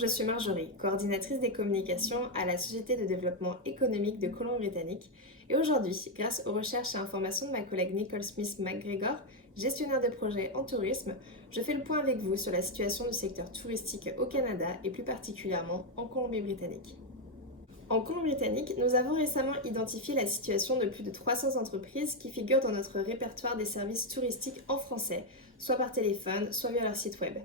je suis Marjorie, coordinatrice des communications à la Société de développement économique de Colombie-Britannique. Et aujourd'hui, grâce aux recherches et informations de ma collègue Nicole Smith-McGregor, gestionnaire de projet en tourisme, je fais le point avec vous sur la situation du secteur touristique au Canada et plus particulièrement en Colombie-Britannique. En Colombie-Britannique, nous avons récemment identifié la situation de plus de 300 entreprises qui figurent dans notre répertoire des services touristiques en français, soit par téléphone, soit via leur site web.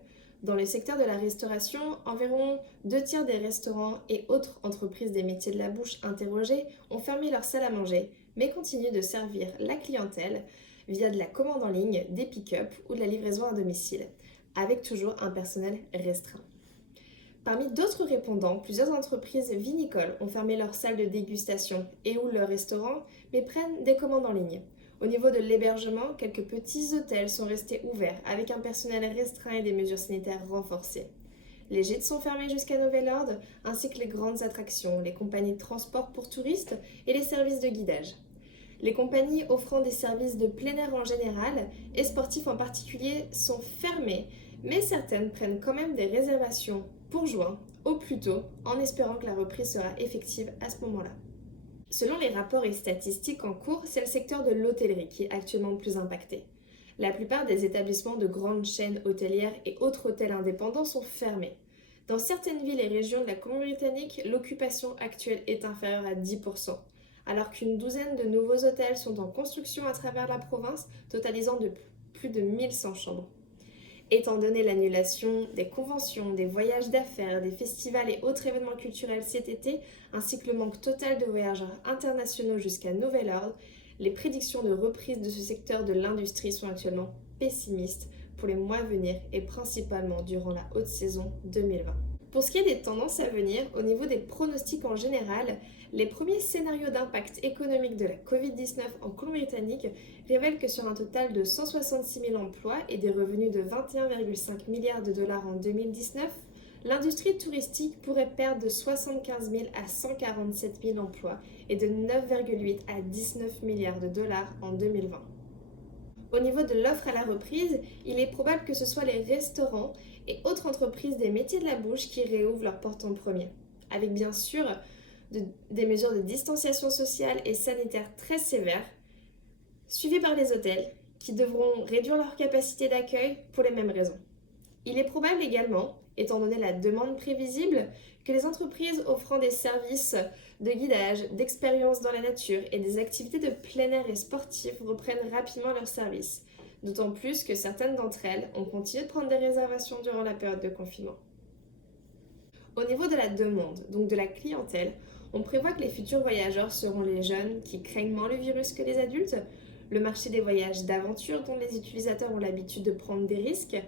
Dans le secteur de la restauration, environ 2 tiers des restaurants et autres entreprises des métiers de la bouche interrogées ont fermé leurs salles à manger, mais continuent de servir la clientèle via de la commande en ligne, des pick-up ou de la livraison à domicile, avec toujours un personnel restreint. Parmi d'autres répondants, plusieurs entreprises vinicoles ont fermé leurs salles de dégustation et ou leurs restaurants, mais prennent des commandes en ligne. Au niveau de l'hébergement, quelques petits hôtels sont restés ouverts avec un personnel restreint et des mesures sanitaires renforcées. Les gîtes sont fermés jusqu'à nouvel ordre, ainsi que les grandes attractions, les compagnies de transport pour touristes et les services de guidage. Les compagnies offrant des services de plein air en général et sportifs en particulier sont fermées, mais certaines prennent quand même des réservations pour juin, au plus tôt, en espérant que la reprise sera effective à ce moment-là. Selon les rapports et statistiques en cours, c'est le secteur de l'hôtellerie qui est actuellement le plus impacté. La plupart des établissements de grandes chaînes hôtelières et autres hôtels indépendants sont fermés. Dans certaines villes et régions de la Colombie-Britannique, l'occupation actuelle est inférieure à 10%, alors qu'une douzaine de nouveaux hôtels sont en construction à travers la province, totalisant de plus de 1100 chambres. Étant donné l'annulation des conventions, des voyages d'affaires, des festivals et autres événements culturels cet été, ainsi que le manque total de voyageurs internationaux jusqu'à nouvel ordre, les prédictions de reprise de ce secteur de l'industrie sont actuellement pessimistes pour les mois à venir et principalement durant la haute saison 2020. Pour ce qui est des tendances à venir, au niveau des pronostics en général, les premiers scénarios d'impact économique de la Covid-19 en Colombie-Britannique révèlent que sur un total de 166 000 emplois et des revenus de 21,5 milliards de dollars en 2019, l'industrie touristique pourrait perdre de 75 000 à 147 000 emplois et de 9,8 à 19 milliards de dollars en 2020. Au niveau de l'offre à la reprise, il est probable que ce soit les restaurants et autres entreprises des métiers de la bouche qui réouvrent leurs portes en premier, avec bien sûr des mesures de distanciation sociale et sanitaire très sévères, suivies par les hôtels qui devront réduire leur capacité d'accueil pour les mêmes raisons. Il est probable également, étant donné la demande prévisible, que les entreprises offrant des services de guidage, d'expérience dans la nature et des activités de plein air et sportives reprennent rapidement leurs services, d'autant plus que certaines d'entre elles ont continué de prendre des réservations durant la période de confinement. Au niveau de la demande, donc de la clientèle, on prévoit que les futurs voyageurs seront les jeunes qui craignent moins le virus que les adultes, le marché des voyages d'aventure dont les utilisateurs ont l'habitude de prendre des risques,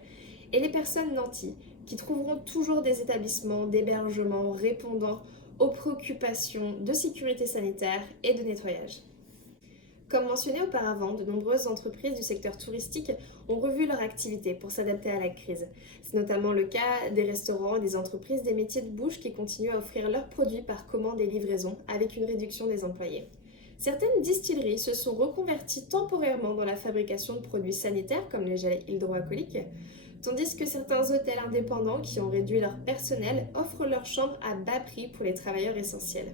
et les personnes nanties qui trouveront toujours des établissements d'hébergement répondant aux préoccupations de sécurité sanitaire et de nettoyage. Comme mentionné auparavant, de nombreuses entreprises du secteur touristique ont revu leur activité pour s'adapter à la crise. C'est notamment le cas des restaurants et des entreprises des métiers de bouche qui continuent à offrir leurs produits par commande et livraison avec une réduction des employés. Certaines distilleries se sont reconverties temporairement dans la fabrication de produits sanitaires comme les gels hydroalcooliques, tandis que certains hôtels indépendants qui ont réduit leur personnel offrent leurs chambres à bas prix pour les travailleurs essentiels.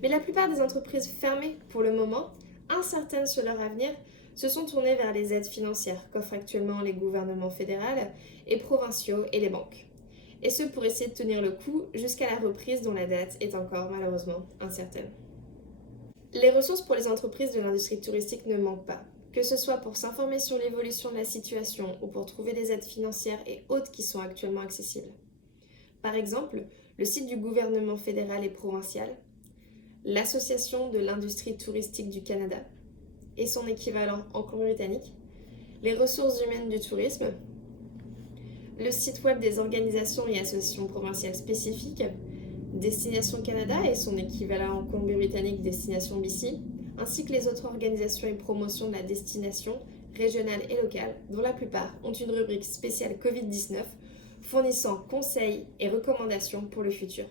Mais la plupart des entreprises fermées pour le moment, incertaines sur leur avenir, se sont tournées vers les aides financières qu'offrent actuellement les gouvernements fédéraux et provinciaux et les banques. Et ce pour essayer de tenir le coup jusqu'à la reprise dont la date est encore malheureusement incertaine. Les ressources pour les entreprises de l'industrie touristique ne manquent pas, que ce soit pour s'informer sur l'évolution de la situation ou pour trouver des aides financières et autres qui sont actuellement accessibles. Par exemple, le site du gouvernement fédéral et provincial, l'Association de l'industrie touristique du Canada et son équivalent en Colombie-Britannique, les ressources humaines du tourisme, le site web des organisations et associations provinciales spécifiques, Destination Canada et son équivalent en Colombie-Britannique Destination BC, ainsi que les autres organisations et promotions de la destination régionale et locale, dont la plupart ont une rubrique spéciale Covid-19 fournissant conseils et recommandations pour le futur.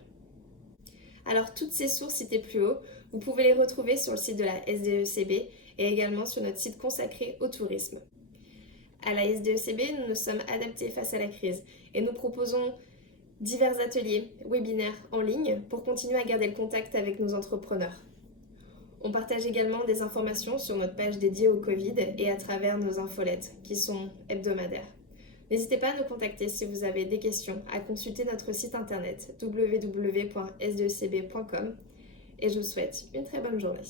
Alors toutes ces sources citées plus haut, vous pouvez les retrouver sur le site de la SDECB et également sur notre site consacré au tourisme. À la SDECB, nous nous sommes adaptés face à la crise et nous proposons divers ateliers, webinaires en ligne pour continuer à garder le contact avec nos entrepreneurs. On partage également des informations sur notre page dédiée au Covid et à travers nos infolettes qui sont hebdomadaires. N'hésitez pas à nous contacter si vous avez des questions, à consulter notre site internet www.sdecb.com et je vous souhaite une très bonne journée.